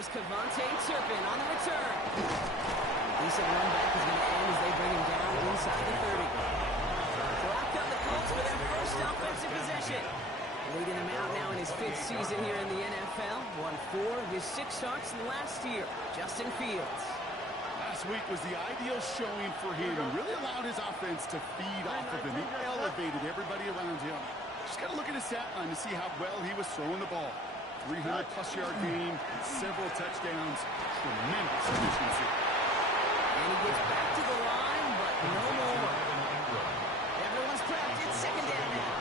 Turpin on the return. Decent run back is going to end as they bring him down inside the 30. So out come the Colts for their first offensive possession. Leading him out now in his 5th season here in the NFL. Won 4 of his 6 starts last year. Justin Fields. Last week was the ideal showing for him. He really allowed his offense to feed off of him. He elevated everybody around him. Just got to look at his stat line to see how well he was throwing the ball. 300-plus yard game, several touchdowns, tremendous efficiency. And he gets back to the line, but no more. Everyone's prepped. It's second down now.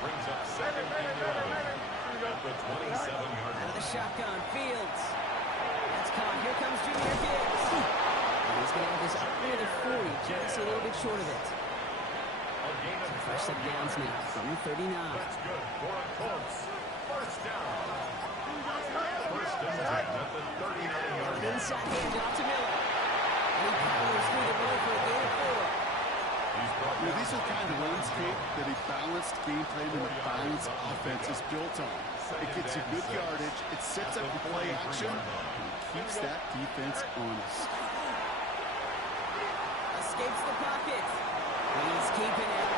Brings up second and 11 at the 27-yard line. Out of the shotgun, Fields. That's caught. Here comes Junior Gibbs. And he's going to have this up near the 40, just a little bit short of it. Fresh set downs now from the 39. That's good for a Colts. First down. First and 10 at the 39-yard line. Inside handoff to Miller. And he powers through the middle for a gain of 4. These are the kind of runs, Kate, that a balanced game plan and a balanced offense is built on. It gets you good yardage, it sets up your play action, and it keeps that defense honest. Escapes the pocket. He's keeping it.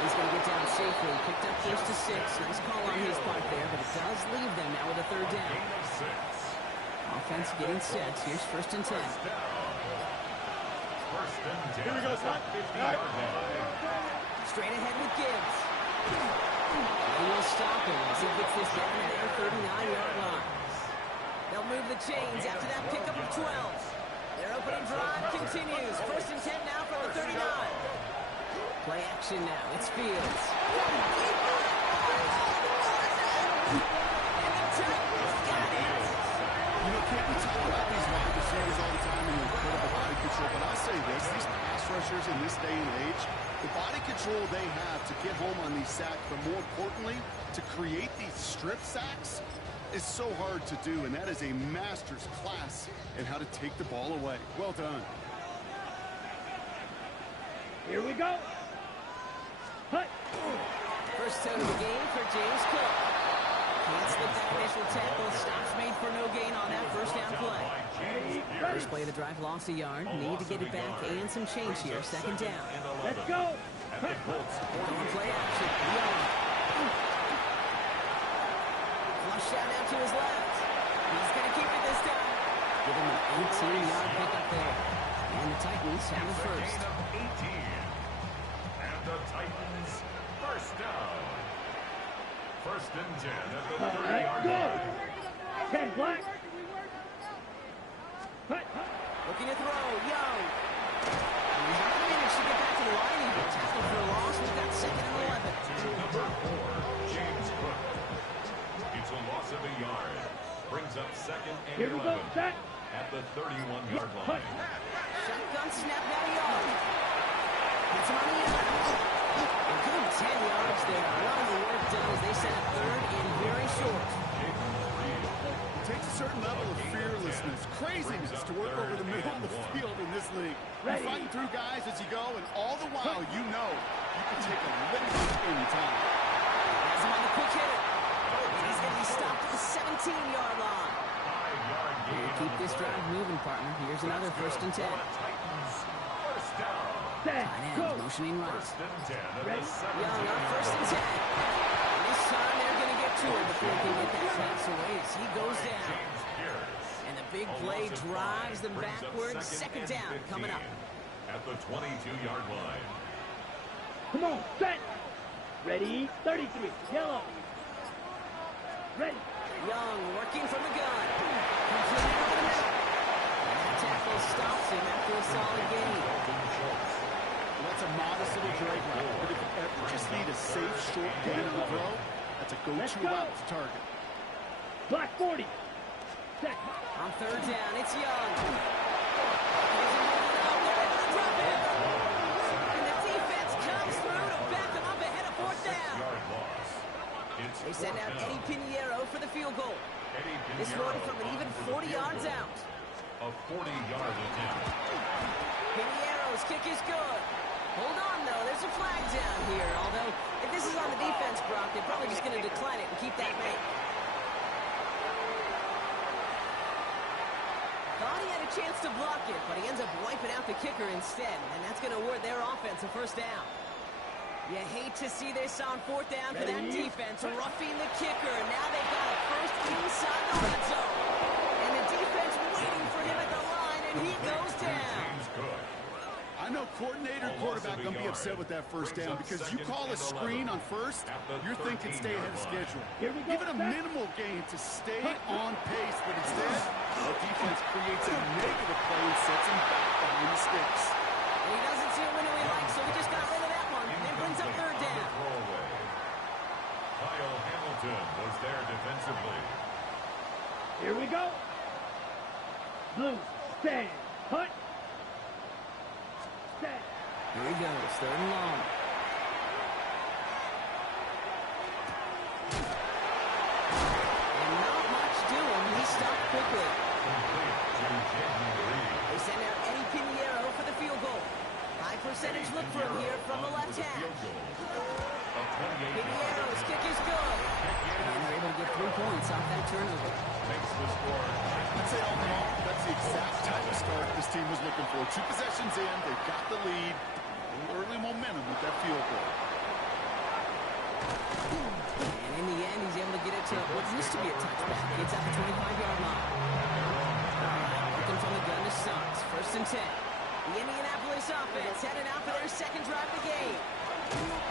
He's going to get down safely. Picked up first to 6. Nice call on his part there, but it does leave them now with a 3rd down. Offense getting set. Here's 1st and 10. Here we go, son. 50-yard line. Straight ahead with Gibbs. He will stop him as he gets this down to their 39-yard line. They'll move the chains after that pickup of 12. Their opening drive continues. 1st and 10 now from the 39. Play action now. It's Fields. Can't we talk about these wide receivers all the time and the incredible body control? But I'll say this, these pass rushers in this day and age, the body control they have to get home on these sacks, but more importantly, to create these strip sacks is so hard to do, and that is a master's class in how to take the ball away. Well done. Here we go. Hut. First out of the game for James Cook. Can't slip that initial tackle. Stops made for no gain on that first down play. First play of the drive lost a yard. Need to get it back and some change here. 2nd down. Let's go. Going play action. Young. Flush out now to his left. He's going to keep it this time. Give him an 18-yard pickup there. And the Titans have the first. 18. And the Titans first down. 1st and 10 at the 30-yard line. 10 black. Looking to throw, Young. He's not going to manage to get back to the line. He got tackled for a loss. We've got 2nd and 11. Number 4, James Cook. It's a loss of a yard. Brings up 2nd and 11. Here we go, set. At the 31-yard line. Shotgun snap down the yard. Gets him on the end. Give him 10 yards there. A lot of the work done as they set up 3rd and very short. It takes a certain level of fearlessness, craziness to work over the middle of the field in this league. You're fighting through guys as you go, and all the while you know you can take a lick any time. Has him on the quick hitter. And he's going to be stopped at the 17-yard line. Keep this drive moving, partner. Here's another 1st and 10. Tight end motioning right. Young on 1st and 10. And this time they're going to get to him before he can get that pass away as he goes down. And the big play drives them backwards. 2nd down coming up. At the 22-yard line. Come on, set. Ready, 33, yellow. Ready. Young working from the gun. Completed over the middle. And that tackle stops him after a solid gain. Well, that's a modest little drag route, but if you ever just need a safe, short gain on the throw, that's a go-to route to target. Black 40. Set. On 3rd down, it's Young. Here's another out there. They're going to drop him. And the defense comes through to back him up ahead of 4th down. They send out Eddie Pinheiro for the field goal. This one from an even 40 yards out. A 40-yard attempt. Pinheiro's kick is good. Hold on, though. There's a flag down here. Although, if this is on the defense, Brock, they're probably just going to decline it and keep that make. chance to block it, but he ends up wiping out the kicker instead, and that's going to award their offense a first down. You hate to see this on fourth down for that defense, roughing the kicker. Now they've got a first inside the red zone. And the defense waiting for him at the line, and he goes down. I know coordinator, quarterback going to be upset with that first down because you call a screen on first, you're thinking stay ahead of schedule. Give it a minimal gain to stay on pace, but instead, the defense creates a negative play and sets him back behind the sticks. He doesn't see a window he likes, so he just got rid of that one, and then brings up third down. Kyle Hamilton was there defensively. Here we go. Blue, stand, hut. Stand. Here he goes, third and long. And not much doing. He stopped quickly. They send out Eddie Pinheiro for the field goal. High percentage look for him here from the left hash. Pinheiro's kick is good. And they're able to get 3 points off that turnover. Makes the score. I'd say all in all, that's the exact type of start this team was looking for. 2 possessions in, they've got the lead. A little early momentum with that field goal. And in the end, he's able to get it to what used to be a touchback. It's at the 25-yard line. Looking from the gun to Suggs. First and 10. The Indianapolis offense headed out for their second drive of the game.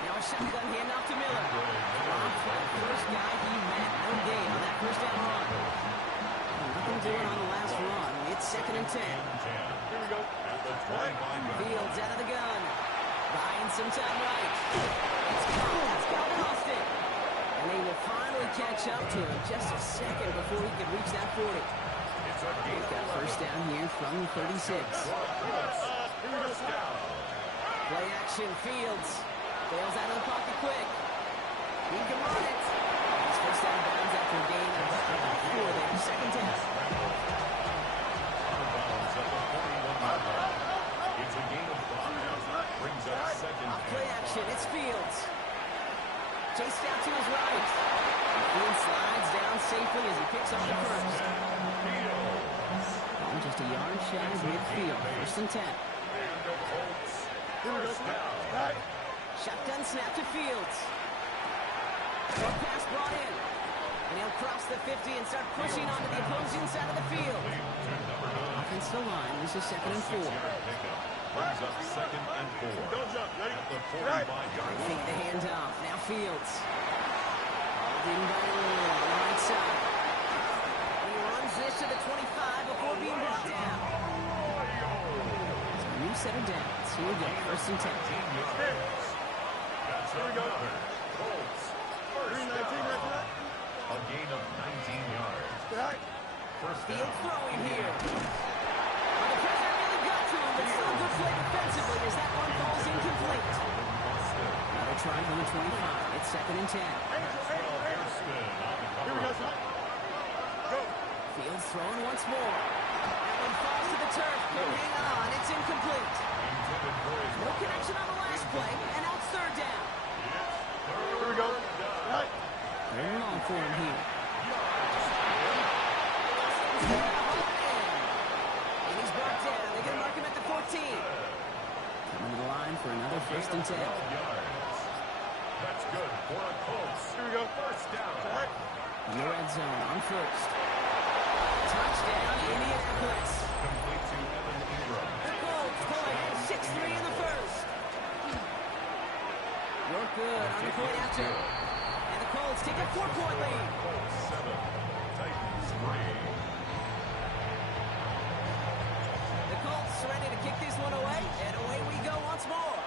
Now a shotgun handoff to Miller. Rob for the first guy he met. No gain on that first down run. Nothing doing on the last run. It's second and 10. Here we go. At the 25-yard Fields out of the gun. Buying some time right. It's caught. That's Calvin Austin. And they will finally catch up to him just a second before he could reach that 40. They've got first down here from the 36. Play action, Fields. Bails out of the pocket quick. He can run it. His first down bounds after a gain of 4 there. Second down. It's a gain of 5. Brings up second. Off play action, it's Fields. Chased out to his right. Fields slides down safely as he picks up the first. Oh, just a yard shy of midfield. First and 10. Shotgun snap to Fields. Short pass brought in. And he'll cross the 50 and start pushing onto the opposing side of the field. Offensive line, this is second and 4. Brings up second and 4. Don't jump, ready? At the 45-yard line. Fake the handoff. Now Fields. Hauled in by Lillard on the right side. He runs this to the 25 before being brought down. So a new set of downs. Here we go. First and 10. That's another. Colts. First down. A gain of 19 yards. First Field down. throwing here. Well, the pressure really got to him, but still a good play defensively as that one falls incomplete. Another try from the 25. It's second and 10. Fields throwing once more. That one falls to the turf. But hang on, it's incomplete. No connection on the last play, and now it's third down. Here we go. Third and long for him here. And he's brought down. They're going to mark him at the 14. Coming to the line for another first and 10. That's good for a Colts. Here we go. First down. In the red zone on first. Touchdown, Indianapolis. Complete to Evan Ingram. The Colts pull ahead 6-3 in the first. Work good on the point after. And the Colts take a 4-point lead. Colts 7. Titans 3. The Colts ready to kick this one away, and away we go once more.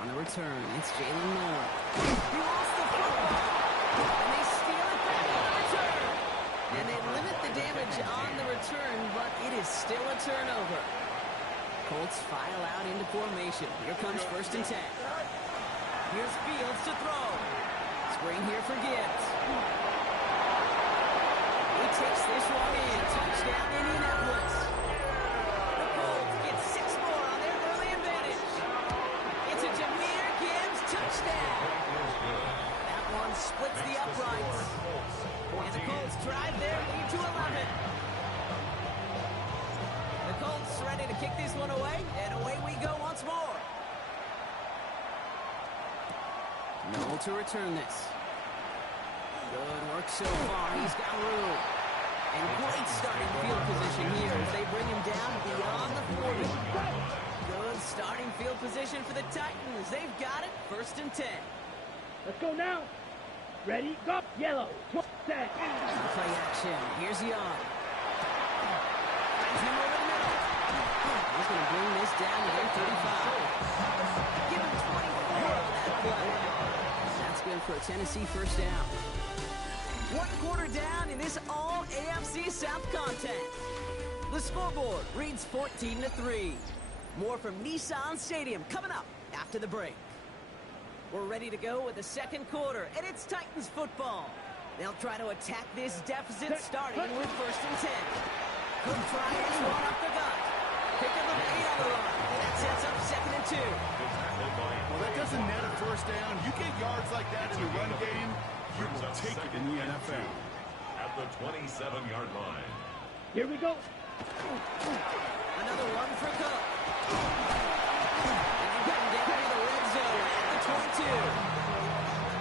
On the return, it's Jalen Moore. He lost the football, and they steal it back on the return. And they limit the damage on the return, but it is still a turnover. Colts file out into formation. Here comes first and 10. Here's Fields to throw. Screen here for Gibbs. He takes this one in. Touchdown, Indianapolis. The Colts get 6 more on their early advantage. It's a Jahmyr Gibbs touchdown. That one splits the uprights. And the Colts drive their lead to 11. The Colts ready to kick this one away, and away we go once more. No to return this. Good work so far. He's got room. And great starting field position here as they bring him down beyond the 40. Good starting field position for the Titans. They've got it. 1st and 10. Let's go now. Ready, go. Yellow. Set. Play action. Here's Young. Finds him over the middle. He's going to bring this down to their 35. Give him 24 on that play. That's good for a Tennessee 1st down. 1 quarter down in this all AFC South contest. The scoreboard reads 14-3. More from Nissan Stadium coming up after the break. We're ready to go with the 2nd quarter, and it's Titans football. They'll try to attack this deficit starting with 1st and 10. Could try this one up the gut. Pick up the 8 on the run. That sets up 2nd and 2. Well, that doesn't net a 1st down. You get yards like that in the run game, you will take it in the NFL. At the 27-yard line. Here we go. Another one for Cook. And you got him down to the red zone at the 22.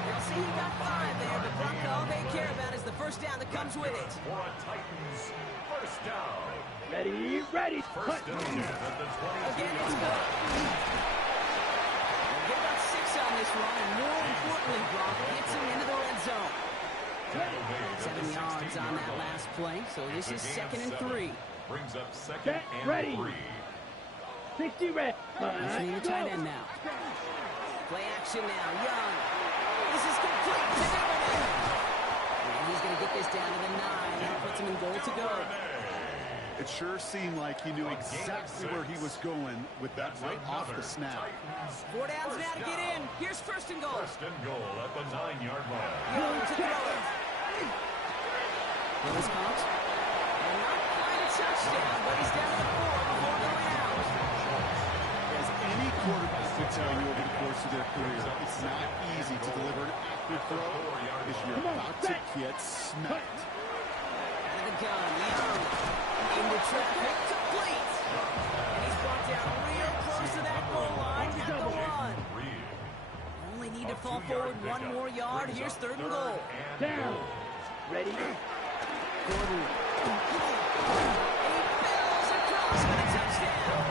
They'll see he got 5 there, but Brock, all they care about is the 1st down that comes with it. For a Titans 1st down. Ready, ready. 1st and 10 at the 22-yard Again, it's Cook. They'll get about 6 on this run, and more importantly, Brock gets him into the red zone. 7 yards on that last play, so this is 2nd and 3. Brings up 2nd Set, and ready. 3. 60 red. Between the tight end now. Play action now. Young. This is complete to Duvernay. And he's going to get this down to the 9. That puts him in goal to go. It sure seemed like he knew exactly where he was going with that right off the snap. 4 downs now to get in. Here's 1st and goal. 1st and goal at the 9-yard line. Young to throw it. Hills caught. And not quite a touchdown, but he's down to the 4 before going out. As any quarterback would tell you over the course of their career, it's not easy to deliver an accurate throw if you're about to get smacked. Out of the gun, Young. Into traffic, complete. And he's brought down real close to that goal line at the 1. Only need to fall forward 1 more yard. Here's 3rd and goal. Down. Ready. Gordon. He bills across for the touchdown.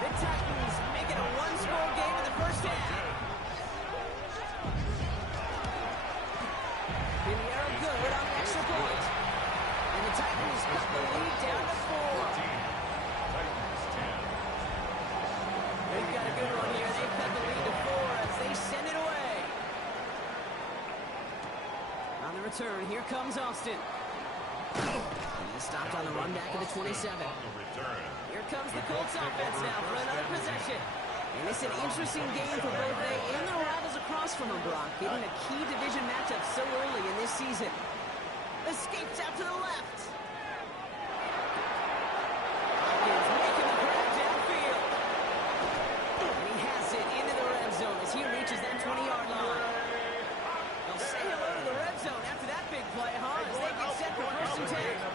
The Titans make it a 1-score game in the 1st half. Pinheiro good on the extra point. And the Titans cut the lead down to 4. They've got a good one here. They cut the lead to 4 as they send it away. On the return, here comes Austin. He's stopped on the run back at the 27. Here comes the Colts offense now for another possession. And it's an interesting game for both they and the rivals across from them, Brock, getting a key division matchup so early in this season. Escapes out to the left. Hopkins making the grab downfield. And he has it into the red zone as he reaches that 20-yard line. They'll say hello to the red zone after that big play, huh? As they get set for 1st and 10.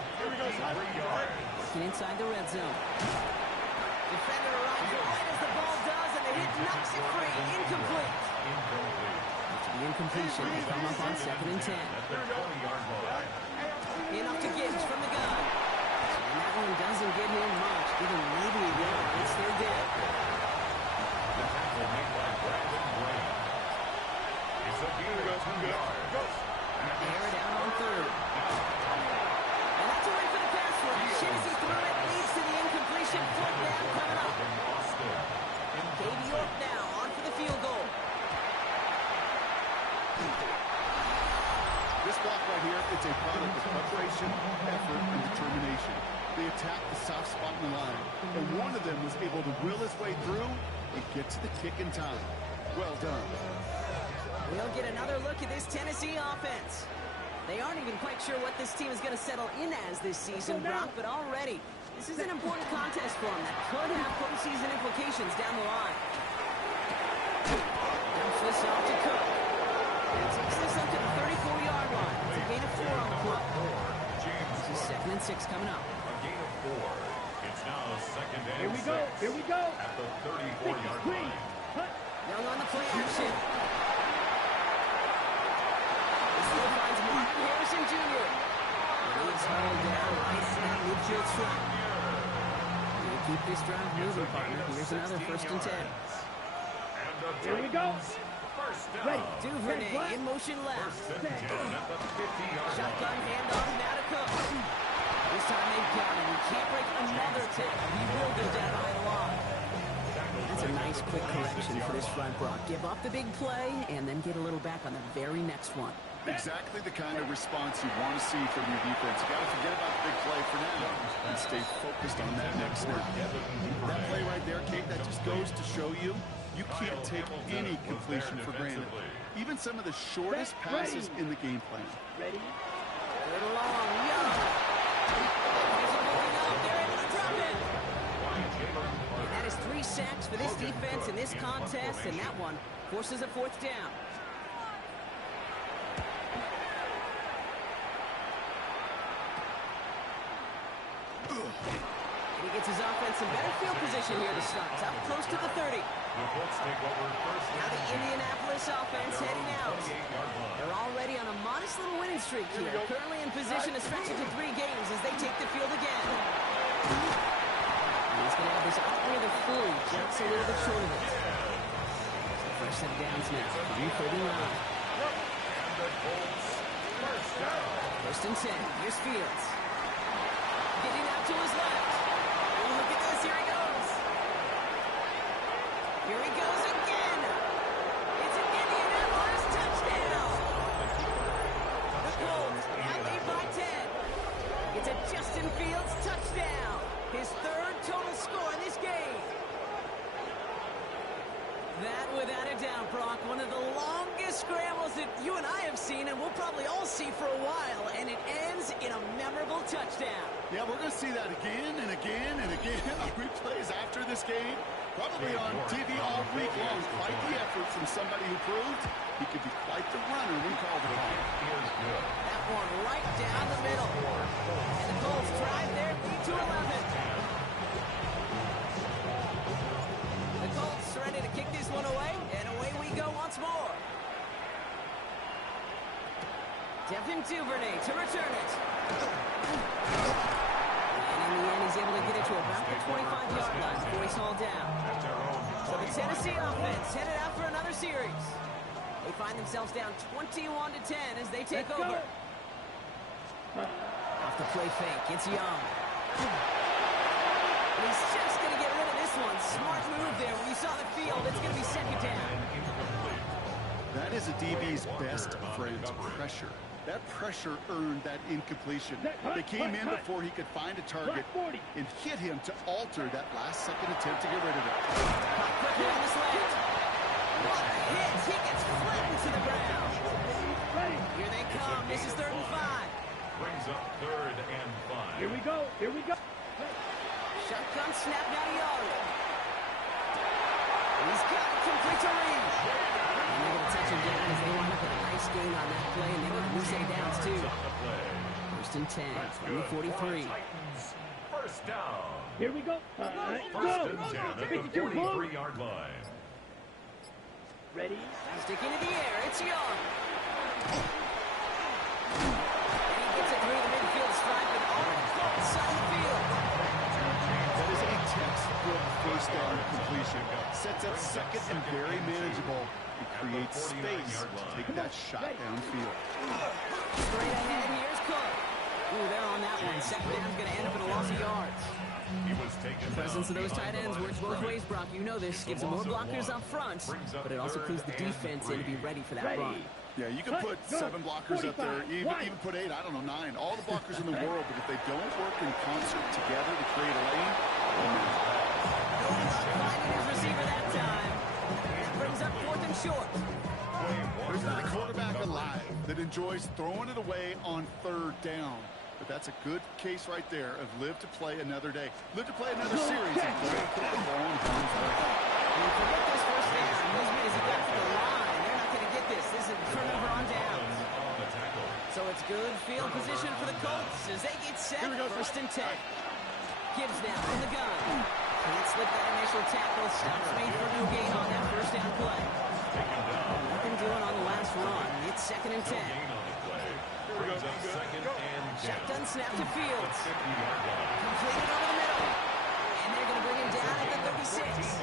Working inside the red zone. Defender arrives right as the ball does, and the hit knocks it free. Incomplete. After the incompletion, they come up on 2nd and 10. In up to Gibbs from the gun. And that one doesn't get him much. Give him maybe a yard. It's 3rd down. The tackle made by Brandon Graham. It's a gain of 2 yards. Air it out on 3rd. And that's a win for the pass rush. Shinsey threw it, leads to the incompletion. 4th down coming up. And Davey York now on for the field goal. This block right here, it's a product of preparation, effort, and determination. They attacked the soft spot in the line, and one of them was able to will his way through and get to the kick in time. Well done. We'll get another look at this Tennessee offense. They aren't even quite sure what this team is going to settle in as this season, Brock, but already, this is an important contest for them that could have postseason implications down the line. Dumps this off to Cook. And takes this up to the 34-yard line. It's a gain and 6 coming up. A gain of 4. It's now second and Here we 6. go. Here we go. At the 34-yard Green. line. Cut. Young on the play action. This throw finds Martin Harrison Jr. And he's hauled down right at that midfield stripe. We'll keep this drive moving, partner. Here's another 1st and 10. And the Here we go. First down. Ready. Duvernay in motion left. First and 10 at the 50-yard Shotgun line. handoff now to Cook. This time they've got him. He can't break another tackle. He will go down by the line. That's a nice quick correction for this front, Brock. Give up the big play and then get a little back on the very next one. Exactly the kind of response you want to see from your defense. You got to forget about the big play for now and stay focused on that next snap. That play right there, Kate, that just goes to show you you can't take any completion for granted. Even some of the shortest passes in the game plan. Ready. Third along, Young. Guys are moving up. They're able to drop it. And that is 3 sacks for this defense in this contest, and that one forces a 4th down. And he gets his offense in better field position here to start. It's up close to the 30. The Colts take over first. Now the Indianapolis offense heading out. 28-yard line. They're already on a modest little winning streak here. Currently in position to stretch it to 3 games as they take the field again. And he's going to have this up near the 40, just a little bit short of it. So fresh set of downs now. 3:39. And the Colts first down. 1st and 10. Here's Fields. Getting out to his left. Oh, look at this. Here he goes. Here he goes again. It's an Indianapolis touchdown. The Colts now lead by 10. It's a Justin Fields touchdown. His 3rd total score in this game. That, without a doubt, Brock, one of the longest scrambles that you and I have seen, and we'll probably all see for a while, and it ends in a memorable touchdown. Yeah, we're going to see that again and again and again on replays after this game. Probably on TV all week long. Quite the effort from somebody who proved he could be quite the runner when called upon. That one right down the middle. And the Colts drive their lead to 11. The Colts ready to kick this one away, and away we go once more. Devin Duvernay to return it. And in the end, he's able to get it to about the 25-yard line before he's hauled down. So the Tennessee offense headed out for another series. They find themselves down 21-10 as they take over. Off the play fake, it's Young. And he's just going to get rid of this one. Smart move there. When you saw the field, it's going to be 2nd down. That is a DB's best friend, pressure. That pressure earned that incompletion. They came in before he could find a target and hit him to alter that last-second attempt to get rid of it. Caught quickly on the slant. What a hit. He gets flattened to the ground. Here they come. This is 3rd and 5. Brings up 3rd and 5. Here we go. Here we go. Shotgun snap now to Young. He's got it complete to Reed. And they're going to touch him down as they wind up with a nice gain on that play, and they're going to lose any downs too. 1st and 10 from the 43. First down. Here we go. First and 10 at the 43-yard line. Ready. Sticking to the air, it's Young. And he gets it through the midfield stripe and on the Colts side of the field. That is a textbook first down completion. Sets up 2nd and very manageable. It creates space to take that shot downfield. Straight ahead, here's Cook. Ooh, they're on that one. 2nd down's going to end up in a loss of yards. He was taken The presence of those tight ends works both ways, Brock. You know this. Gives them more blockers up front, but it also clues the defense in to be ready for that run. Yeah, you can put 7 blockers up there, even put 8, I don't know, 9. All the blockers in the world, but if they don't work in concert together to create a lane, No luck finding his receiver that time. That brings up 4th and short. there's not a quarterback alive that enjoys throwing it away on 3rd down. But that's a good case right there of live to play another day. Live to play another series and don't put the ball in harm's way. And forget this 1st down. As he got to the line, they're not going to get this. This is a turnover on downs. So it's It's good field position for the Colts as they get set. First and 10. Gibbs now from the gun. Can't slip that initial tackle. Stops made for no gain on that first down play. Nothing doing on the last run. It's second and 10. Shotgun snap to Fields. Completed over the middle. And they're going to bring him down at the 36.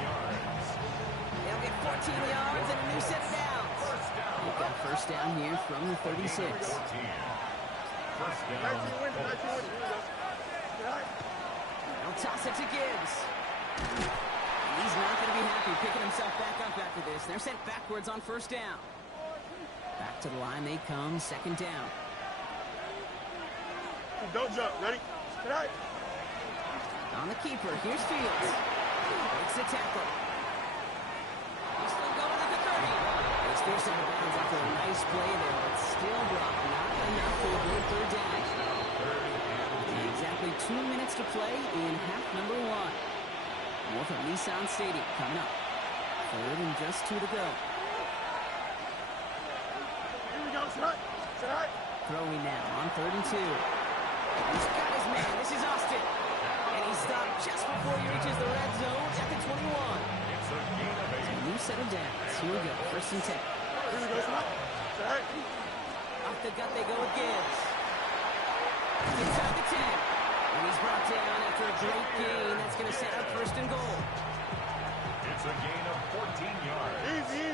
They'll get 14 yards and a new set of downs. They've got first down here from the 36. They'll toss it to Gibbs. He's not going to be happy picking himself back up after this. They're sent backwards on first down. Back to the line they come, second down. Don't jump. Ready? Tonight. On the keeper, here's Fields. Breaks the tackle. He's still going at the 30. He's forced out of bounds after a nice play there, but still blocked. Not enough for a good third down. Exactly 2 minutes to play in half number 1. More from Nissan Stadium coming up. Third and just 2 to go. Here we go. Tonight. Throwing now on third and 2. He's got his man. This is Austin. And he's stopped just before he reaches the red zone at the 21. It's a new set of downs. Here we go. First and 10. Here we go. Tonight. Off the gut they go with Gibbs. Inside the 10. And he's brought down after a great gain. That's going to set up first and goal. It's a gain of 14 yards. Easy.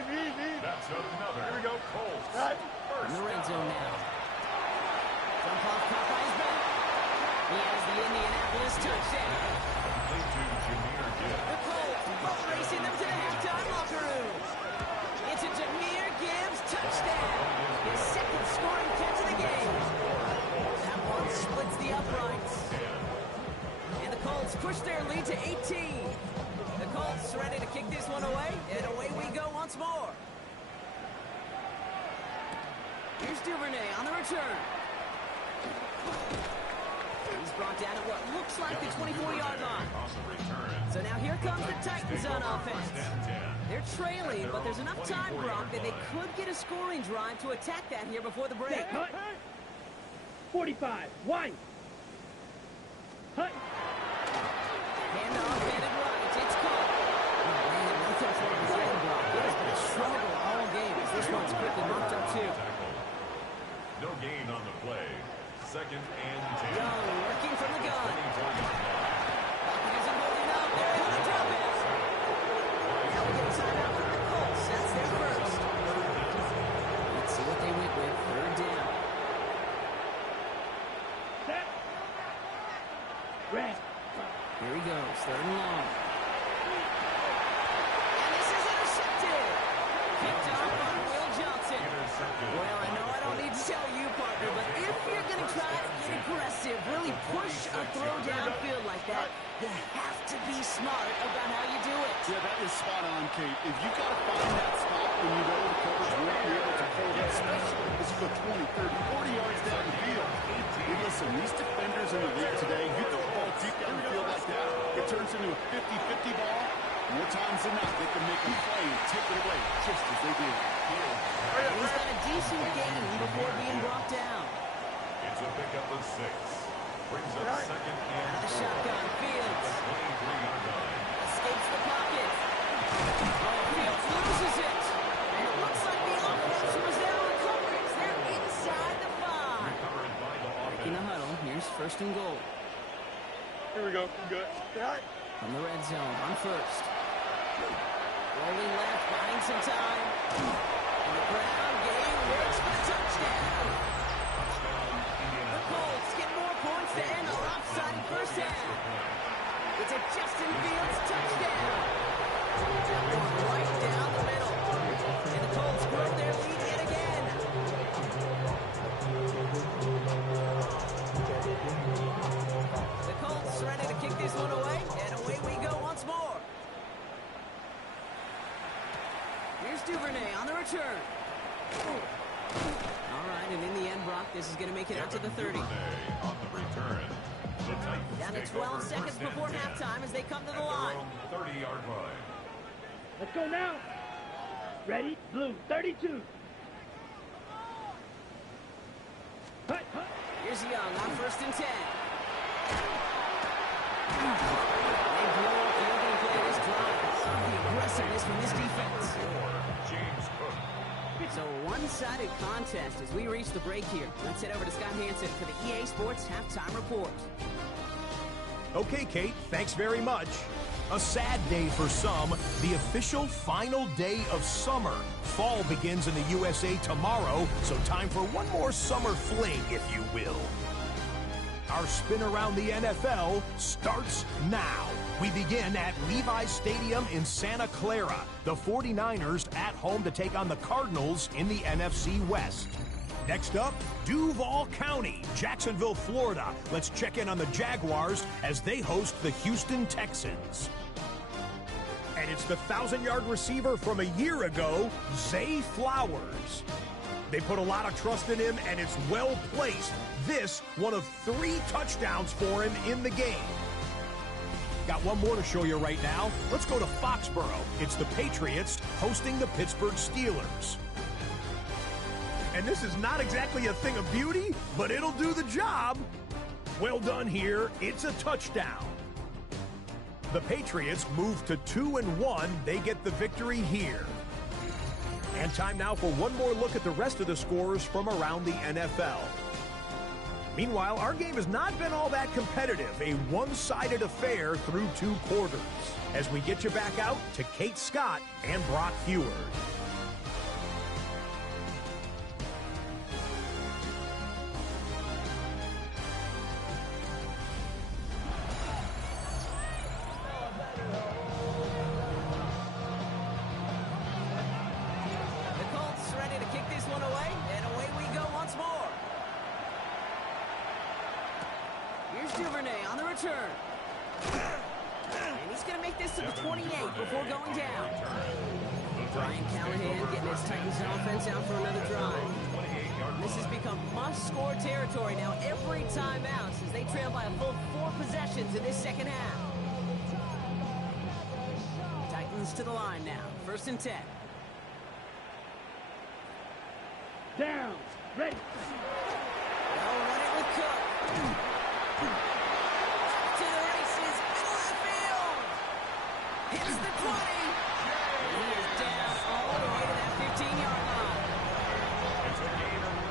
That's another. Here we go. Colts. Right. In the red zone now. Jump off caught by his back. He has the Indianapolis touchdown. Complete to Jahmyr Gibbs. The Colts both racing them to the halftime locker room. It's a Jahmyr Gibbs touchdown. His second scoring catch of the game. That one splits the uprights. And the Colts push their lead to 18. The Colts ready to kick this one away, and away we go once more. Here's Duvernay on the return. He's brought down at what looks like the 24-yard line. So now here comes the Titans on offense. They're trailing, but there's enough time, Brock, that they could get a scoring drive to attack that here before the break. Cut. 45. Wide. Cut. Handoff headed right. It's caught. Oh, man, nothing for his end, Brock. It has been a struggle all game as this one's quickly marked up too. No gain on the play. Second and 10. Young working from the gun. Pocket isn't holding up. They're able to drop it. They'll get a timeout from the Colts. That's their first. Let's see what they went with. Third down. Set. Rest. Here he goes. Third and long. And this is intercepted. Picked off by Will Johnson. Well, I know I don't need to tell you, partner, but if you're going to try to get aggressive, really push a throw downfield like that, you have to be smart about how you do it. Yeah, that is spot on, Kate. If you got to find that spot when you know the coverage won't be able to hold it, especially as you go 20, 30, 40 yards down the field. Hey, listen, these defenders in the league today, you throw a ball deep down the field like that, it turns into a 50-50 ball. More times than not, they can make a play and take it away, just as they did here. He's got a decent gain before being brought down. It's a pickup of 6. Brings up second and The shotgun, Fields. 23-yard line. Escapes the pocket. Oh, Fields loses it. And it looks like the offense was there on coverage. They're inside the 5. Recovered by the In the offense. huddle, here's first and goal. Here we go. Good. Tonight. From the red zone on first. Rolling left, buying some time. And the ground game works for the touchdown. The Colts get more points to end our offside first half. It's a Justin Fields touchdown. Right down the middle. And the Colts grow their lead yet again. The Colts ready to kick this one away, and away we go once more. Here's Duvernay on the return. All right, and in the end, Brock, this is going to make it out to the 30. On the return. The Titans Down to take 12 over seconds first and before 10 halftime as they come to at the their line. own 30-yard line. Let's go now. Ready? Blue. 32. Cut. Here's Young on 1st and 10. They blow up the opening play of this drive. The aggressiveness from this defense. James Cook. So a one-sided contest as we reach the break here. Let's head over to Scott Hansen for the EA Sports Halftime Report. Okay, Kate, thanks very much. A sad day for some, the official final day of summer. Fall begins in the USA tomorrow, so time for one more summer fling, if you will. Our spin around the NFL starts now. We begin at Levi's Stadium in Santa Clara. The 49ers at home to take on the Cardinals in the NFC West. Next up, Duval County, Jacksonville, Florida. Let's check in on the Jaguars as they host the Houston Texans. And it's the 1,000-yard receiver from a year ago, Zay Flowers. They put a lot of trust in him, and it's well placed. This, one of 3 touchdowns for him in the game. Got one more to show you right now. Let's go to Foxborough. It's the Patriots hosting the Pittsburgh Steelers. And this is not exactly a thing of beauty, but it'll do the job. Well done here. It's a touchdown. The Patriots move to 2-1. They get the victory here. And time now for one more look at the rest of the scores from around the NFL. Meanwhile, our game has not been all that competitive, a one-sided affair through 2 quarters. As we get you back out to Kate Scott and Brock Heward. Score territory now every time out as they trail by a full 4 possessions in this second half. Titans to the line now. 1st and 10. Down. Ready. They'll run it with Cook. To the races. Middle of the field. Hits the 20. And he is down all the way to that 15-yard line.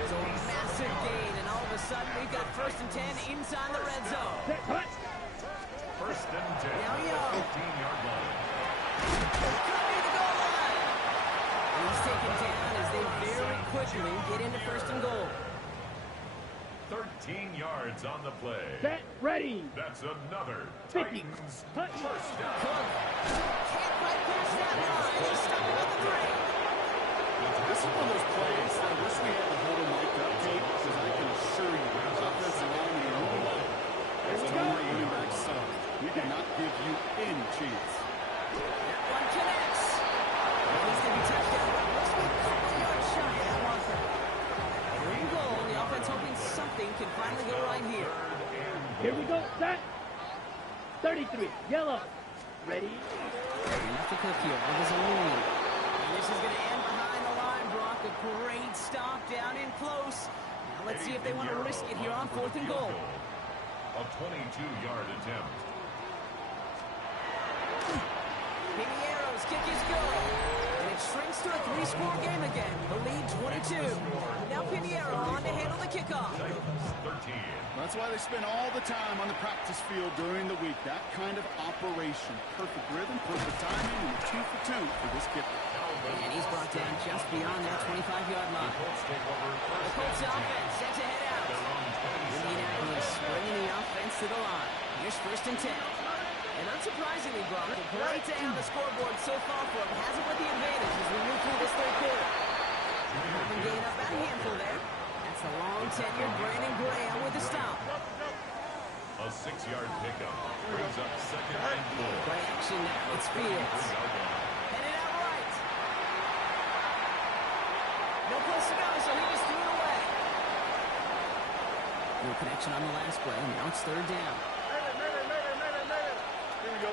So a massive gain, and all of a sudden we've got 1st and 10 inside the red zone. 1st and 10. Now Young. 15-yard line. Could be the goal line. And he's taken down as they very quickly get into 1st and goal. 13 yards on the play. Set, ready. That's another 50. Titans first down. Cook can't quite pass that line. He's stuck at the 3. This is one of those plays that I wish we had the whole mic up, Jake, because I can assure you, as offensive line in your own as a running back son, we did not give you any chance. That one connects. It needs to be touched down, but looks like a couple yards shy of that marker. 3rd and goal, the offense hoping something can finally go right here. Here we go. Set. 33. Yellow. Ready. Enough to Cook here with his own lead. And this is going to end behind the line, Brock. A great stop down in close. Now let's see if they want to risk it here on 4th and goal. A 22-yard attempt. Pinheiro's kick is good. And it shrinks to a 3-score game again. The lead 22. Now Pinheiro on to handle the kickoff. 13. That's why they spend all the time on the practice field during the week. That kind of operation. Perfect rhythm, perfect timing, and a 2 for 2 for this kicker. And he's brought down just beyond that 25-yard line. The Colts offense set to head out. Indianapolis bringing the offense to the line. Here's 1st and 10. And unsurprisingly, Brock, a great day on the scoreboard so far for him. Hasn't put the advantage as we move through this 3rd quarter. Helping gain up that handful there. That's the long-tenured Brandon Graham with the stop. A 6-yard pickup brings up 2nd and 4. Play action now. It's Fields. Headed out right. No place to go, so he just threw it away. No connection on the last play. Now it's 3rd down. Here we go.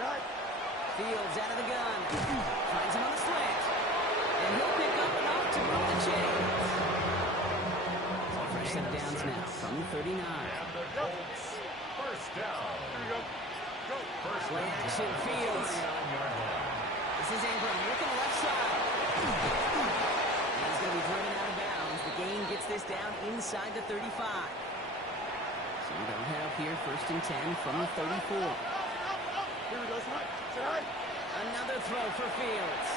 Right. Fields out of the gun. Finds him on the slant. And he'll pick up enough to move the chains. So for set of downs now from the 39. And the Colts, first down. Here we go. Go. First Play and action, 10 Fields. 39-yard line. This is Ingram looking left side. And he's going to be driven out of bounds. The gain gets this down inside the 35. So we don't have here first and 10 from the 34. Here we go, Smart. Side. Another throw for Fields.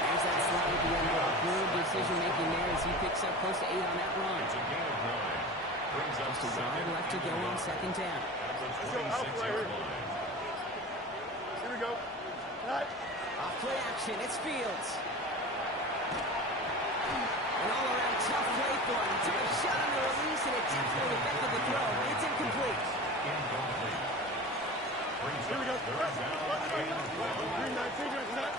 There's that slide at the end block. Good decision-making there as he picks up close to 8 on that run. It's a gain of 9. Brings up Just a yard left to go on second down. at the Let's go out right 26-yard here. line. Here we go. Side. Off play action, it's Fields. An all-around tough play for him. Took a shot on the release, and it definitely affected the throw. It's incomplete. Incomplete. Brings Here we up go. third down and 12. Green 19, here's Side.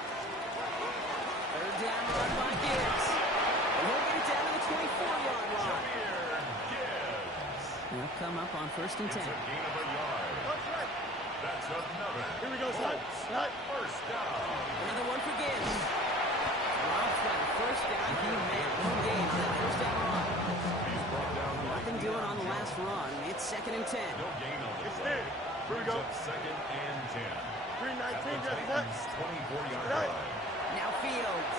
Third down run by Gibbs. And he'll get it down to the 24-yard line. Jameer Gibbs. They'll come up on first and It's 10. a gain of a yard. That's right. That's another. Here we go, Side. Side. First down. Another one for Gibbs. Off that first down, he made one game on that first down run. He's brought down Nothing doing on the last run. It's second and 10. No gain on the It's play. in. Here we Brings go. up second and 10. Green At 19, the just Titans' Side. 24-yard Right. line. Now Fields.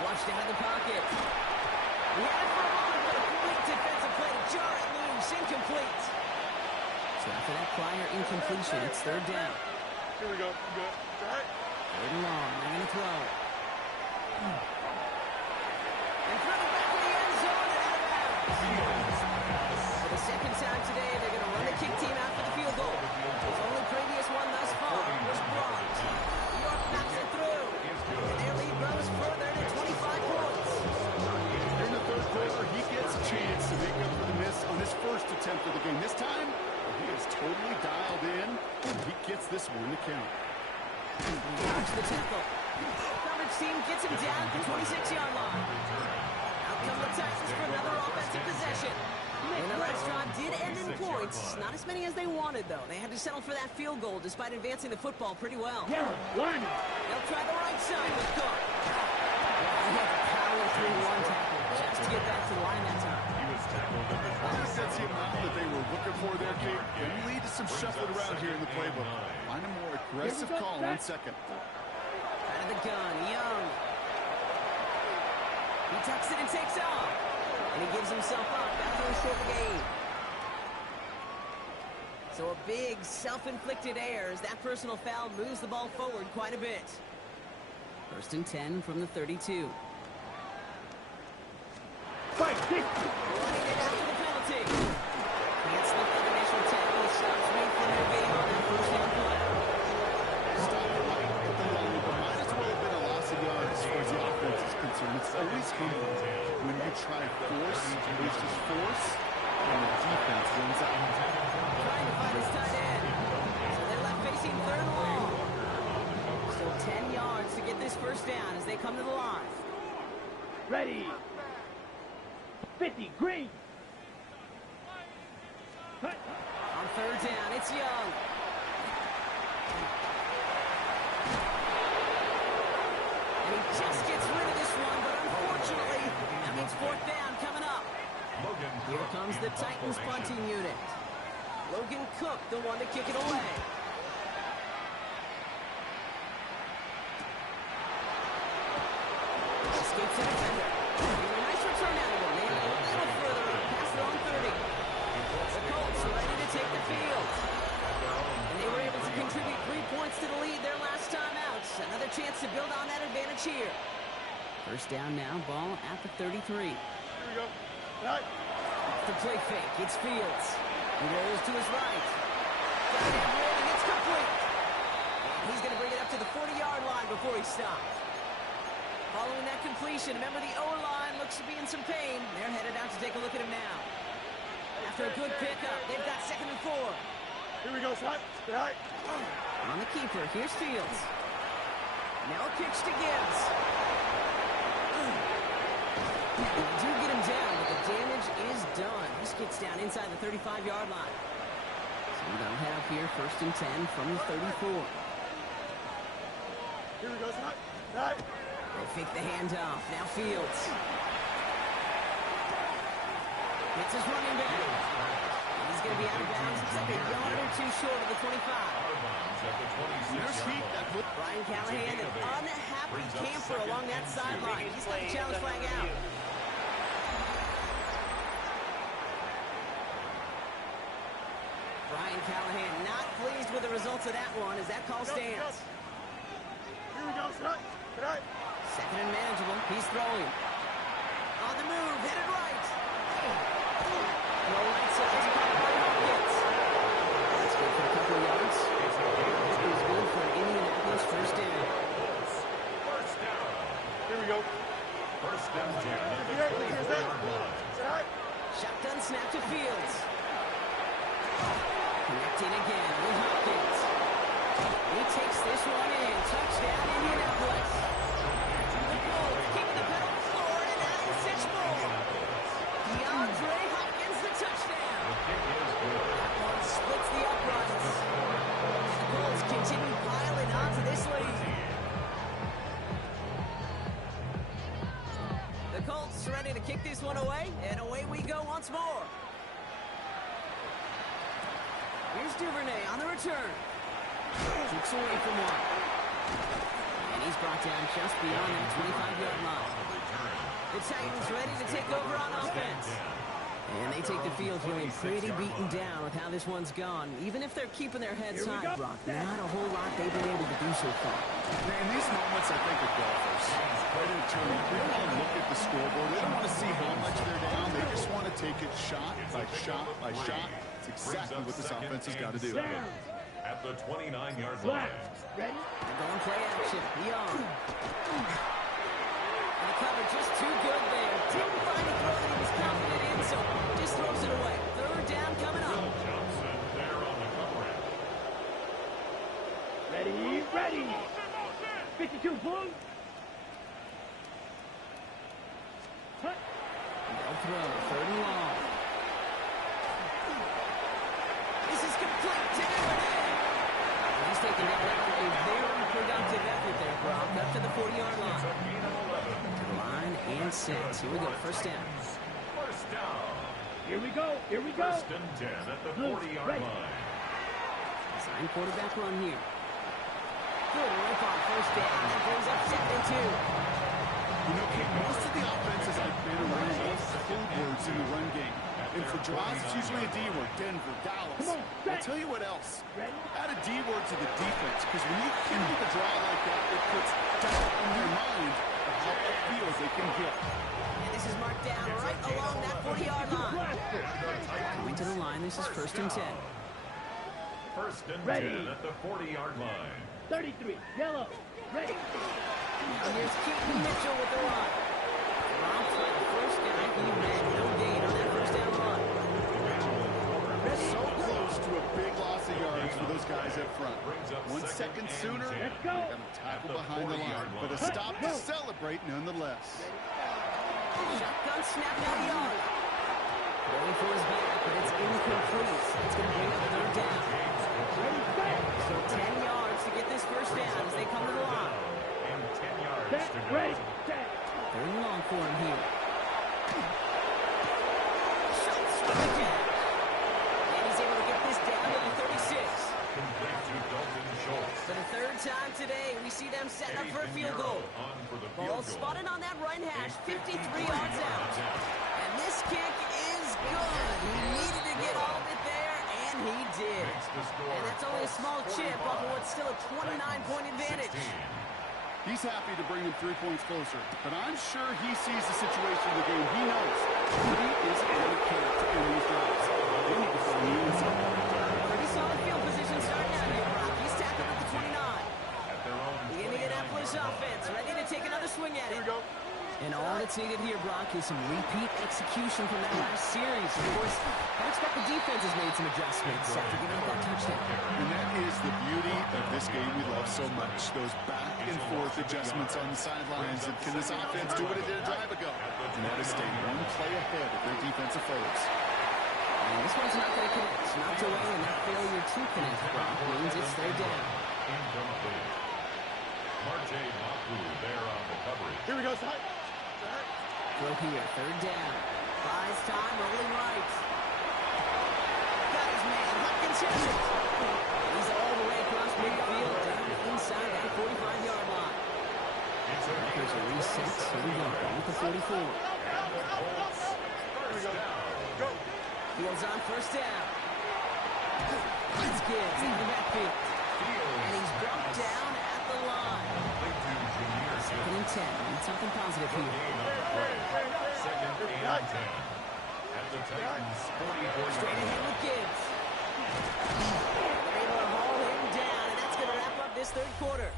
Flushed out of the pocket. He had it for a moment, but a quick defensive play to jar it loose. Incomplete. So after that prior incompletion, it's third down. Here we go. Good. Side. Third and long. They're going to throw. And throw it back in the end zone and out of bounds. For the second time today, they're going to run the kick team out for the field goal. His only previous one thus far was blocked. New York knocks it through. And their lead grows further to 25 points. In the third quarter, he gets a chance to make up for the miss on his first attempt of the game. This time, he is totally dialed in, and he gets this one to count. Dodge the tackle. Coverage team gets him down at the 26-yard line. Out come the Titans for another offensive possession. And the last drive did end in points. Not as many as they wanted, though. They had to settle for that field goal despite advancing the football pretty well. Yellow, lineman. They'll try the right side with Cook. He had to power through one tackle just to get back to the line that time. He was tackled at the I think that's the amount that they were looking for there, Kate. They lead to some shuffling around here in the playbook. Find a more aggressive call on second. Out of the gun, Young. He tucks it and takes off. And he gives himself up after a short gain. So a big self-inflicted error as that personal foul moves the ball forward quite a bit. First and 10 from the 32. Fight, kick. Running it after the penalty. Can't slip that initial tackle. Stops me from their game on that first down play. Stop it right at the line, but might as well have been a loss of yards as far as the offense is concerned. It's always humbling when you try force, there's just force, and the defense runs out. Trying to find his tight end. So they're left facing third and long. Still 10 yards to get this first down as they come to the line. Ready. 50, green. Cut. On third down, it's Young. And he just gets rid of this one, but unfortunately, that means fourth down coming up. Logan Here Cook comes the in Titans formation. punting unit. Logan Cook, the one to kick it away. Escapes the defender. A nice return out of him. They a little further up, past their own 30. The Colts ready to take the field. And they were able to contribute 3 points to the lead their last time out. Another chance to build on that advantage here. First down now, ball at the 33. Here we go. Side. The play fake, it's Fields. He rolls to his right. Got it rolling, it's complete. And he's going to bring it up to the 40-yard line before he stopped. Following that completion, remember the O-line looks to be in some pain. They're headed out to take a look at him now. After a good pickup, they've got second and 4. Here we go, Side. Side. On the keeper, here's Fields. Now a pitch to Gibbs. They do get him down, but the damage is done. This gets down inside the 35-yard line. So they'll have here first and 10 from the 34. Here we go, Side. Side. They fake the handoff. Now Fields. It's his running back. He's going to be out of bounds. It's like a yard or two short of the 25. There's heat that put Brian Callahan, an unhappy camper along that sideline. He's got the challenge flag out. Brian Callahan not pleased with the results of that one as that call stands. Here we go, set. Second and manageable. He's throwing. On the move, headed right. Low right side, Hopkins. That's good for a couple of yards. That is good for Indianapolis first down. Here we go. First down, Shotgun snap to Fields. Connecting again with Hopkins. He takes this one in. Touchdown, Indianapolis. The Colts keeping the pedal floor and out of 6 more. DeAndre Hopkins, the touchdown. That one splits the uprights. The Colts continue piling onto this lead. The Colts ready to kick this one away, and away we go once more. Here's Duvernay on the return. Kicks away from one. And he's brought down just beyond that 25-yard line. The Titans ready to take over on offense. And they take the field feeling pretty beaten down with how this one's gone. Even if they're keeping their heads high, Brock, not a whole lot they've been able to do so far. in these moments, I think of golfers. Right in turn, they don't want to look at the scoreboard. They don't want to see how much they're down. They just want to take it shot by shot by shot. It's exactly what this offense has got to do. At the 29-yard line. Ready? They're going play action. Young. And the cover just too good there. Didn't find a throw that he was confident in, so just throws it away. Third down coming up. Johnson there on the cover. Ready. 52, boom. They'll throw. Third and long. This is complete to Duvernay. He's taking that out. A very productive effort there, Brock. Up to the 40-yard line. To the line and six. Here we go. First down. First down. Here we go. First and 10 at the 40-yard line. Design quarterback run here. Good rip on first down. That brings up second and 2. You know, Kate, most of the offenses I've been around have code words in the run game. And for drives, it's usually a D word. Denver, Dallas. I'll tell you what else. Add a D word to the defense, because when you kill the draw like that, it puts doubt in your mind of how upfield they can get. And this is marked down right along that 40-yard line. Coming to the line, this is first and 10. First and 10 at the 40-yard line. 33, yellow. Ready. And here's Keaton Mitchell with the run. Brock for the first guy he ran. No gain on that first down run. So close to a big loss of yards for those guys up front. 1 second sooner, they're going to tackle behind the line. But a stop to celebrate nonetheless. Shotgun snap down the yard. Going for his back, but it's incomplete. It's going to bring up third down. So 10 yards to get this first down as they come to the line. And 10 yards Set, to go. ready, set. Third and long for him here. Schultz with the catch. And he's able to get this down to the 36. Complete to Dalton Schultz. For the third time today, we see them setting up for a field goal. On for the Ball field goal. spotted on that right hash, 53 yards out. And this kick is good. He needed to get all of it there, and he did. And that's only a small chip off of what's still a 29-point advantage. He's happy to bring him 3 points closer, but I'm sure he sees the situation of the game. He knows he is able to carry to end these drives. They need to find the end zone. Pretty solid field position starting out here, Brock. He's tackled at the 29. At their own The Indianapolis offense ready to take another swing at it. And all that's needed here, Brock, is some repeat execution from that last series. Of course, I expect the defense has made some adjustments after giving up that touchdown. And that is the beauty of this game we love so much. Those back and forth adjustments on the sidelines. And can this offense do what it did a drive ago? And that is staying one play ahead of their defensive foes. And this one's not going to connect. Knocked away, and that failure to connect, Brock, means it's third down. incomplete. Marche Mapu there on the coverage. Here we go, set. Throw here, third down. Buys time, rolling right. Got his man, Hopkins has it. He's all the way across midfield, down inside that 45-yard line. There's a reset, so we go with the 44. Go. Fields on first down. It's Gibbs in the backfield. And he's brought down at the line. Second and 10. Need something positive here. Second and 10. At the Titans' 44. Straight ahead with Gibbs. They're able to haul him down, and that's going to wrap up this third quarter.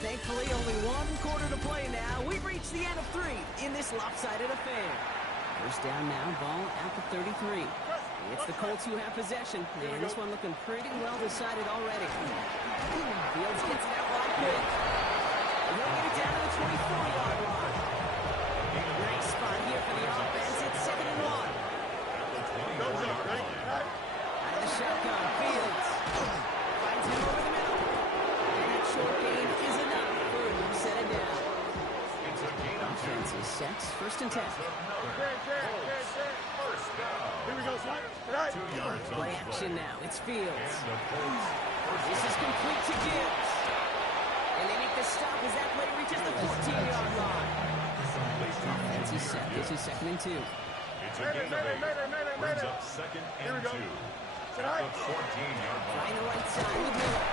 Thankfully, only one quarter to play now. We've reached the end of 3 in this lopsided affair. First down now, ball at the 33. It's the Colts who have possession, and this one looking pretty well decided already. Fields gets it out wide quick. And he'll get it down to the 24-yard line. Great spot here for the offense. It's 2nd and 1. Go, Joe. Ready? Out of the shotgun, Fields finds him over the middle. And that short gain is enough for a new set it down. Offense is set, 1st and 10. Here we go, son. Tonight. Play action now, it's Fields. This is complete to Gibbs. And they make the stop as that play reaches the 14-yard line. Offense is set, this is 2nd and 2. It's a gain of 8. Brings up 2nd and 2. At the 14-yard line. Trying the right side with Miller.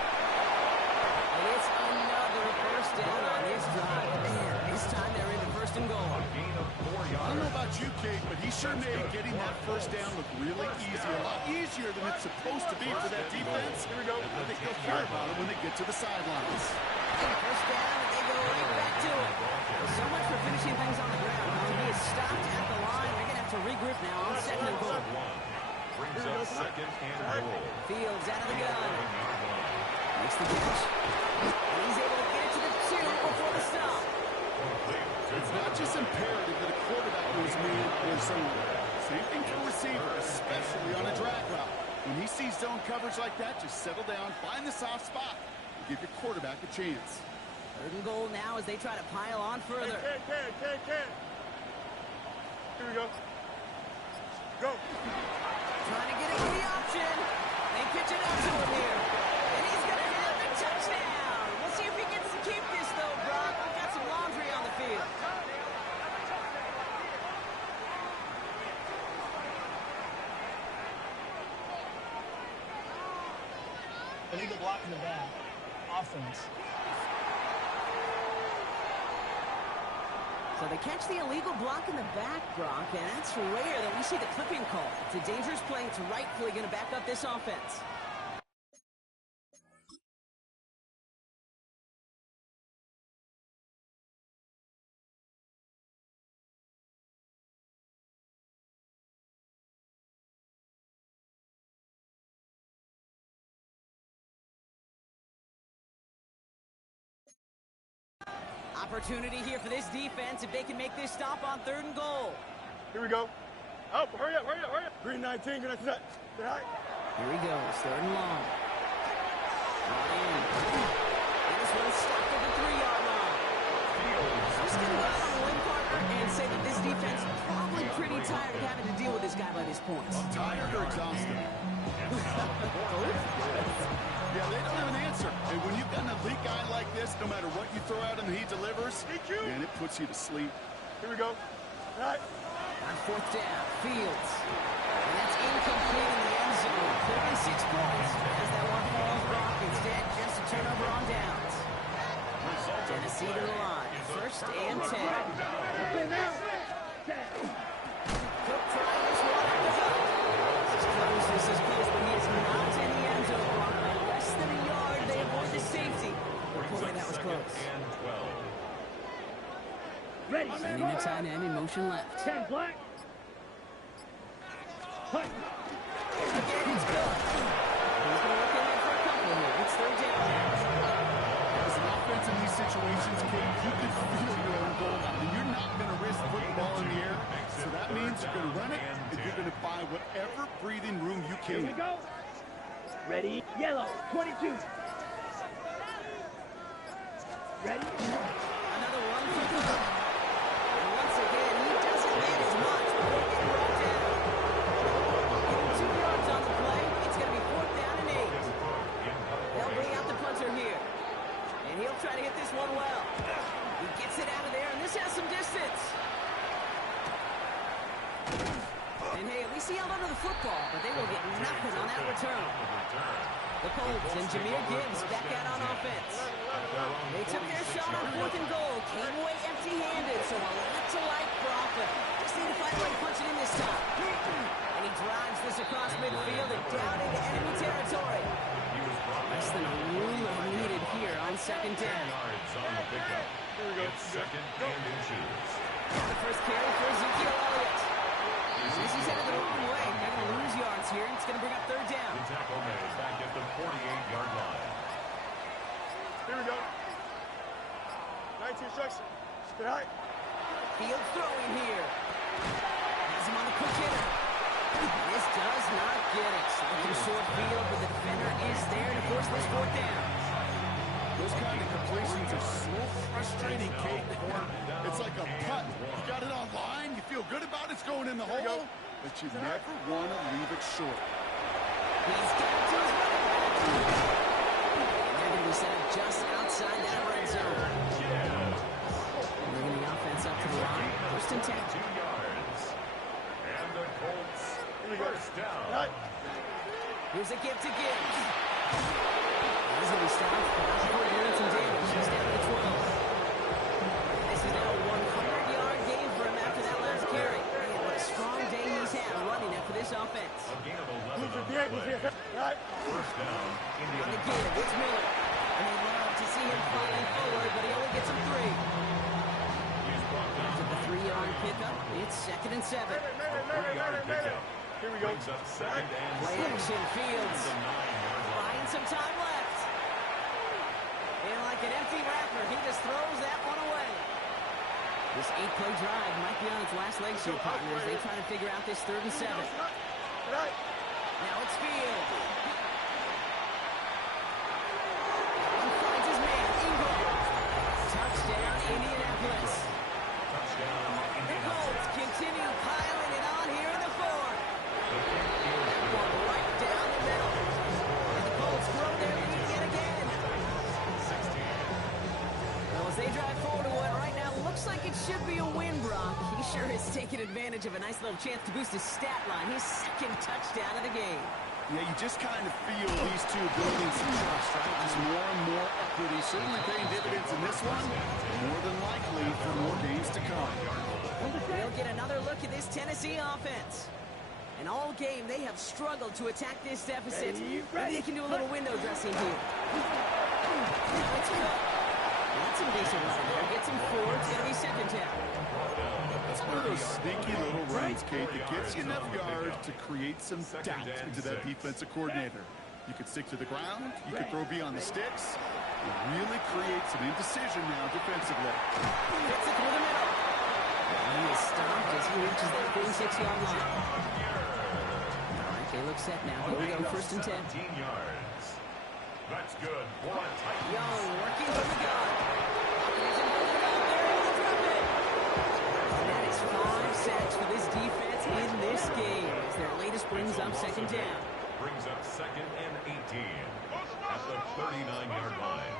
And it's another first down on this drive. Man, this time they're into 1st and goal. A gain of 4 I yards. don't know about you, Kate, but he sure made getting that first down look really easy. A lot easier than it's supposed to be for that defense. Here we go. I think they'll care about it when they get to the sidelines. First down, and they go right back to it. So much for finishing things on the ground. He is stopped at the line. They're going to have to regroup now on 2nd and goal. Brings up 2nd and goal. Fields out of the gun. Makes the catch. And he's able to get it to the 2 before the stop. It's not just imperative that a quarterback knows man or zone. Same thing for a receiver, especially on a drag route. When he sees zone coverage like that, just settle down, find the soft spot, and give your quarterback a chance. 3rd and goal now as they try to pile on further. Can. Here we go. Go. Trying to get it to the option. They pitch it out to him here. And he's going to have a touchdown. We'll see if he gets to keep this, though, Brock. We've got some laundry on the field. Illegal block in the back. Offense. So they catch the illegal block in the back, Brock, and that's rare that we see the clipping call. It's a dangerous play. It's rightfully going to back up this offense. Opportunity here for this defense if they can make this stop on 3rd and goal. Here we go. Oh, hurry up. Green 19, green 19. Tonight. Here he goes, 3rd and long. Brought in. And this one's stopped at the 3-yard line. I'm just going to go out on a limb, Parker, and say that this defense is probably pretty tired of having to deal with this guy by this point. Tired or exhausted? Yeah, they don't have an answer. And when you've got an elite guy like this, no matter what you throw out and he delivers, man, it puts you to sleep. Here we go. Tonight. On 4th down, Fields. And that's incomplete in the end zone. 36 points as that one falls Brock. Instead, just a turnover on downs. Tennessee to the line. 1st and 10. Cook trying this one at the top. This is close, but he is not in the end zone. By less than a yard, they avoid the safety. Boy, that was close. Ready. Sending the tight end in motion left. 10 black. Hut. Again, it's good. He's going to look in for a couple here. It's 3rd down. As an offense in these situations, Kate, you can feel your own goal line, and you're not going to risk putting the ball in the air. So that means you're going to run it, and you're going to buy whatever breathing room you Here can. we go. Ready. Yellow. 22. Ready. Another one for Cooper. And once again, he doesn't need as much, but nicely held onto the football, but they will get nothing on that return. The Colts and Jahmyr Gibbs back out on offense. They took their shot on 4th and goal, came away empty-handed, so a lot to like for offense. Just need to find a way to punch it in this time. And he drives this across midfield and down into enemy territory. Less than a ruler needed here on 2nd down. Here we go. It's 2nd and inches. The first carry for Ezekiel Elliott. This is headed the wrong way. They're going to lose yards here, and it's going to bring up 3rd down. The tackle made back at the 48-yard line. Here we go. 19 instruction. Stay high. Field throwing here. Has him on the quick hitter. This does not get it. Looking short field, but the defender is there to force this 4th down. Those kind of completions are so frustrating, Kate. It's like a putt. You got it on line, you feel good about it's going in the hole, but you never want to leave it short. He's got it to his running back. And they're going to be set up just outside that red zone. Moving the offense up to the line. 1st and 10. 2 yards. And the Colts, 1st down. Here's a give to Gibbs. He's going to be stopped before doing some damage. He's down to 12. This is now a 100-yard gain for him after that last carry. Man, what a strong day he's had running after this offense. A gain of 11 on the play. 1st down. On the give, it's Miller. And they love to see him flying forward, but he only gets him 3. After the 3-yard pickup, it's 2nd and 7. 3-yard pickup. Here we go. Brings up 2nd and Play 7. action, Fields. The 9-yard line. Buying some time left. And like an empty wrapper, he just throws that one away. This 8-play drive might be on its last legs here, partners. They try to figure out this 3rd and 7. Now it's Fields. He finds his man, Ingram. Touchdown, Indianapolis. Touchdown, The Colts continue piling it on here in the 4th. That one right down the middle. And the Colts grow their lead yet again. 16. Well, as they drive forward to what right now looks like it should be a win, Brock. He sure has taken advantage of a nice little chance to boost his stat line. His 2nd touchdown of the game. Yeah, you just kind of feel these two building some trust, right? Just more and more equity. Certainly paying dividends in this one. More than likely for more games to come. We'll get another look at this Tennessee offense. And all game, they have struggled to attack this deficit. Maybe they can do a little window dressing here. Now it's Cook. That's some decent run there. Gets him 4. It's going to be 2nd down. That's one of those sneaky little runs, Kate, that gets you enough yards to create some doubt into that defensive coordinator. You could stick to the ground. You could throw beyond the sticks. It really creates some indecision now defensively. Gets it through the middle. And he is stopped as he reaches that 46-yard line. All right, they look set now. Here we go, 1st and 10. 17 yards. That's good. For a tight Young working from the gun. He's in holding it out there, and he'll drop it. And that is 5 sacks for this defense in this game, as their latest brings up 2nd down. brings up 2nd and 18 at the 39-yard line.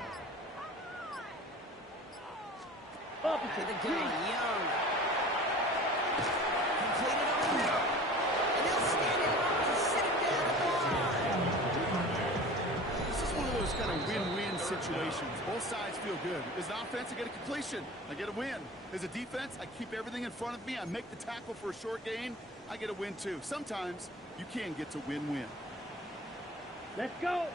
Up to the gun, Young. Completed over the middle. And they'll stand him up and sit him down at the line. This is one of those kind of win-win situations. Both sides feel good. As an offense, I get a completion. I get a win. As a defense, I keep everything in front of me. I make the tackle for a short gain. I get a win, too. Sometimes you can get to win-win. Let's go.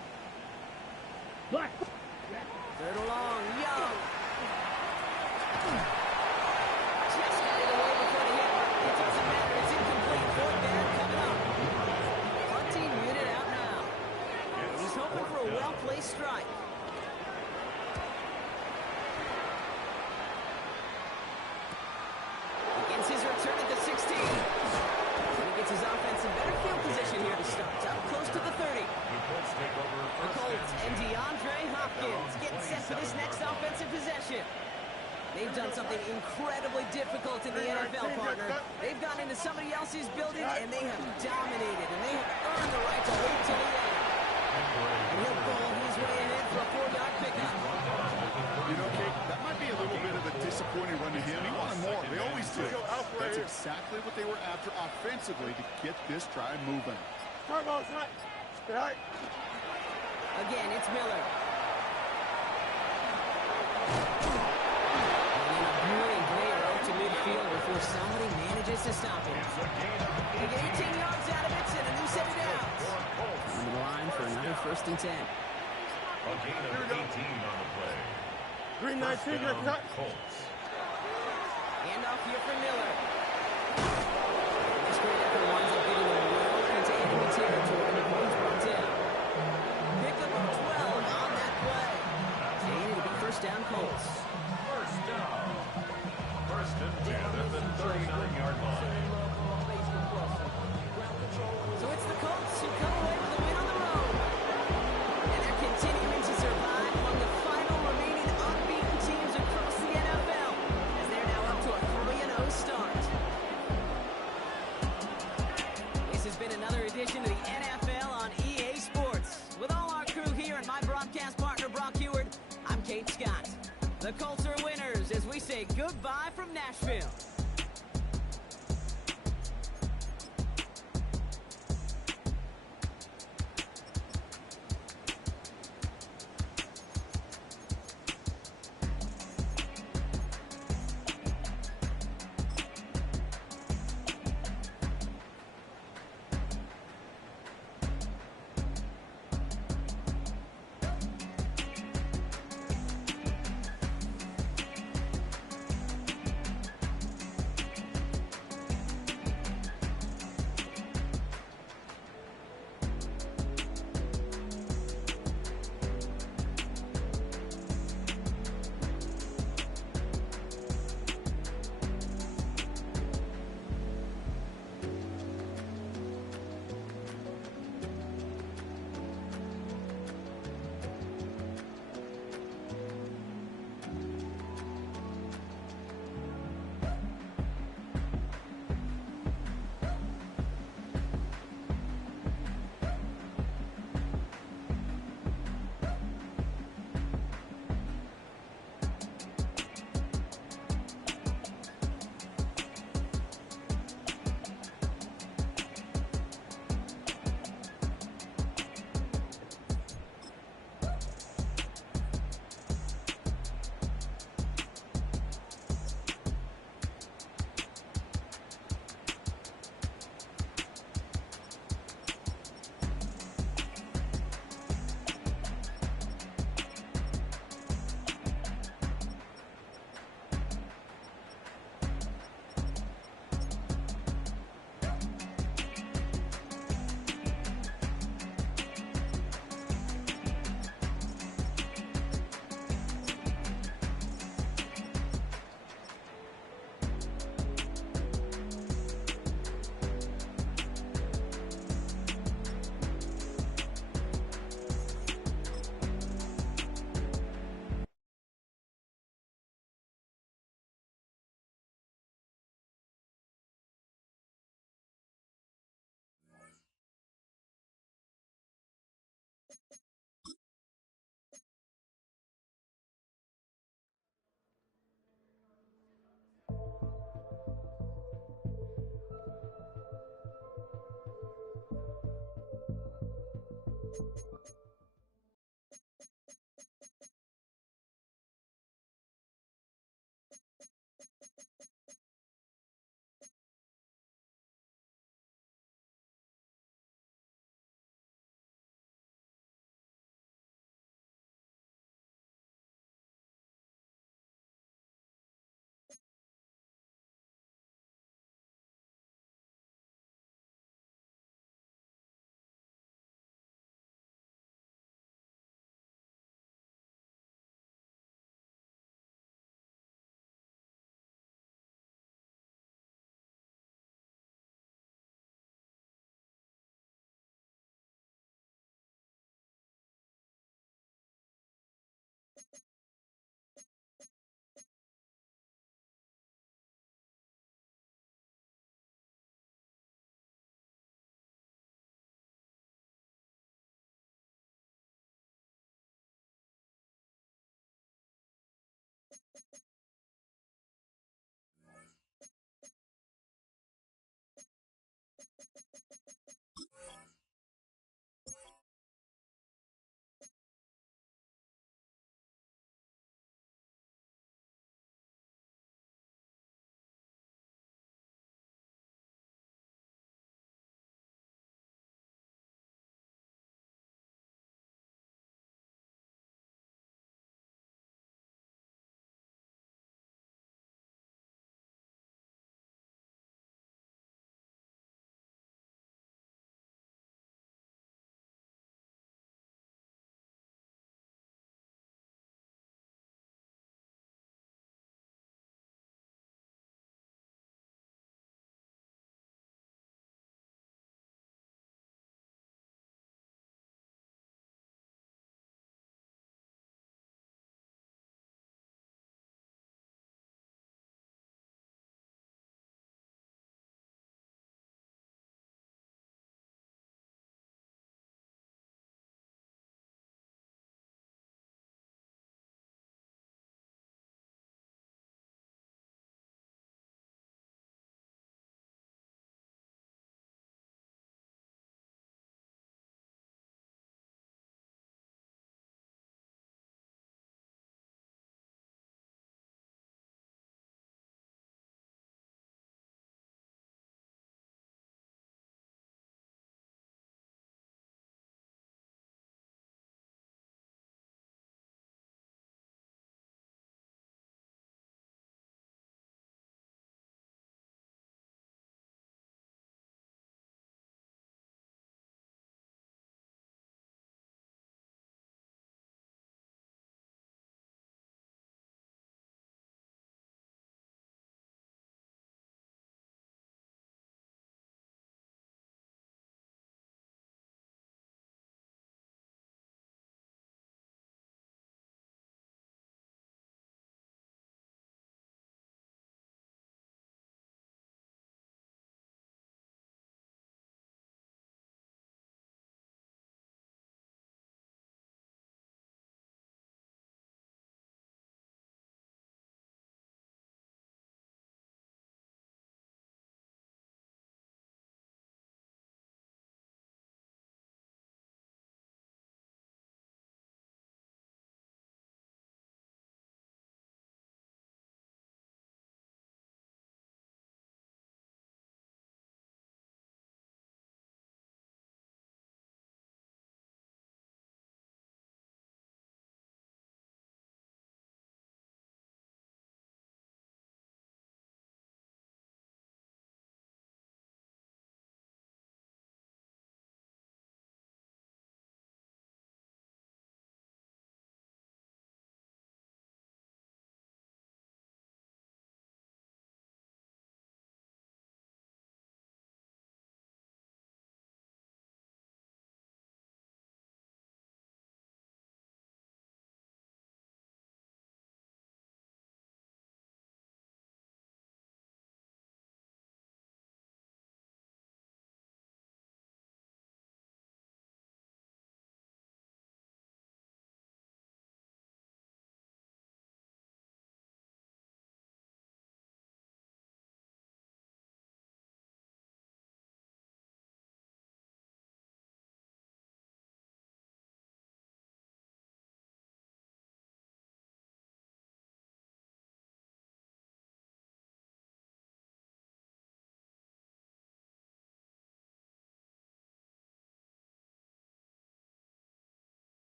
Black. Third along, Young. Just got it away before the hit. It doesn't matter. It's incomplete. 4th down coming up. Punting muted out now. He's hoping for a well-placed strike. Begins his return at the 16. And he gets his offense in better field position here to start. Up close to the 30. The Colts take over. The Colts and DeAndre Hopkins getting set for this next offensive possession. They've done something incredibly difficult in the NFL, partner. They've gone into somebody else's building, and they have dominated, and they have earned the right to wait till the end. And he'll ball his way ahead for a 4-yard pickup. You know, Kate, that might be a little bit of a disappointing run to him. He wanted more. They always do. That's exactly what they were after offensively to get this drive moving. Again, it's Miller. And a brilliant player out to midfield before somebody manages to stop him. They get 18 yards out of it and a new set of downs. On the line for another 1st and 10. A gain of 18 on the play. Green 19, you're cut. Colts. Hand off here for Miller. This great effort winds up getting a well into enemy territory. The points brought down. Pickup of 12 on that play. And it'll be 1st down Colts. First down. 1st and 10 at the 39-yard line. So it's the Colts who come away with a win on the road. And they're continuing to survive among the final remaining unbeaten teams across the NFL, as they're now up to a 3-0 start. This has been another edition of the NFL on EA Sports. With all our crew here and my broadcast partner, Brock Heward, I'm Kate Scott. The Colts are winners as we say goodbye from Nashville.